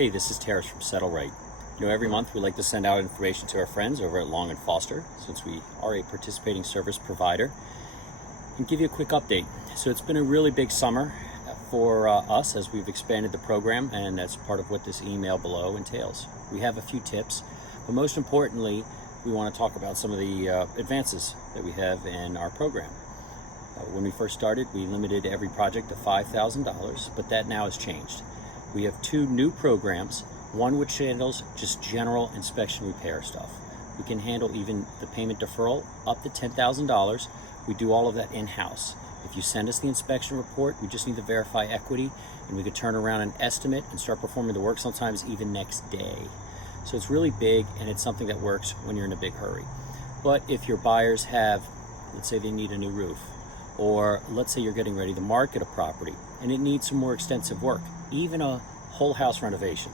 Hey, this is Terrace from Rite. Every month we like to send out information to our friends over at Long & Foster, since we are a participating service provider, and give you a quick update. So it's been a really big summer for us as we've expanded the program, and that's part of what this email below entails. We have a few tips, but most importantly, we want to talk about some of the advances that we have in our program. When we first started, we limited every project to $5,000, but that now has changed. We have two new programs, one which handles just general inspection repair stuff. We can handle even the payment deferral up to $10,000. We do all of that in-house. If you send us the inspection report, we just need to verify equity, and we could turn around an estimate and start performing the work sometimes even next day. So it's really big, and it's something that works when you're in a big hurry. But if your buyers have, let's say they need a new roof, or let's say you're getting ready to market a property and it needs some more extensive work, even a whole house renovation,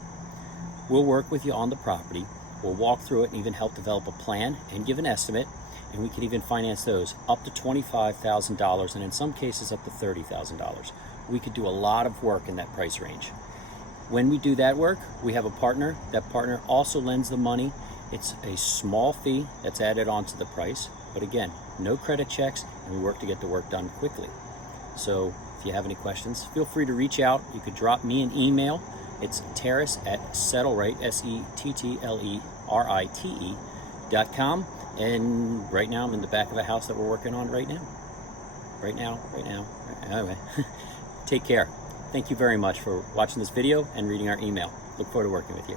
we'll work with you on the property. We'll walk through it and even help develop a plan and give an estimate, and we can even finance those up to $25,000 and in some cases up to $30,000. We could do a lot of work in that price range. When we do that work, we have a partner. That partner also lends the money. It's a small fee that's added onto the price, but again, no credit checks, and we work to get the work done quickly. So if you have any questions, feel free to reach out. You could drop me an email. It's terrace@settlrite, SETTLERITE.com. And right now I'm in the back of a house that we're working on right now. Anyway, take care. Thank you very much for watching this video and reading our email. Look forward to working with you.